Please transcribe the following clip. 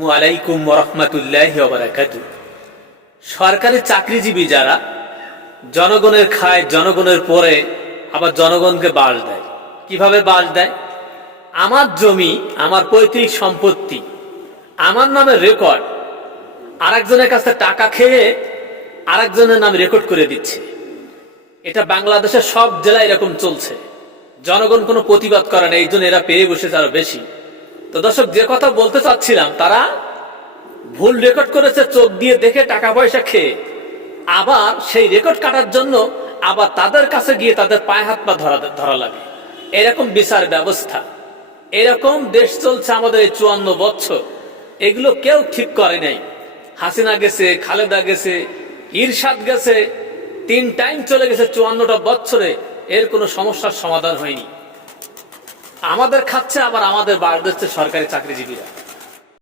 ওয়ালাইকুম ওরহমতুল্লাহি ওয়া বারাকাতুহু। সরকারি চাকরিজীবী যারা জনগণের খায়, জনগণের পরে আবার জনগণকে বাস দেয়। কিভাবে বাস দেয়? আমার জমি, আমার পৈতৃক সম্পত্তি, আমার নামে রেকর্ড, আরেকজনের কাছে টাকা খেয়ে আরেকজনের নাম রেকর্ড করে দিচ্ছে। এটা বাংলাদেশের সব জেলায় এরকম চলছে। জনগণ কোনো প্রতিবাদ করে না, এই জন্য এরা পেয়ে বসেছে আরো বেশি। তো দর্শক, যে কথা বলতে চাচ্ছিলাম, তারা ভুল রেকর্ড করেছে, চোখ দিয়ে দেখে টাকা পয়সা খেয়ে। আবার সেই রেকর্ড কাটার জন্য আবার তাদের কাছে গিয়ে তাদের পায়ে হাত পা ধরা লাগে। এরকম বিচার ব্যবস্থা, এরকম দেশ চলছে আমাদের এই 54 বছর। এগুলো কেউ ঠিক করে নাই। হাসিনা গেছে, খালেদা গেছে, ইরশাদ গেছে, 3 টাইম চলে গেছে 54টা বছরে। এর কোনো সমস্যার সমাধান হয়নি। আমাদের খাচ্ছে, আবার আমাদের বাড় দিচ্ছে সরকারি চাকরিজীবীরা।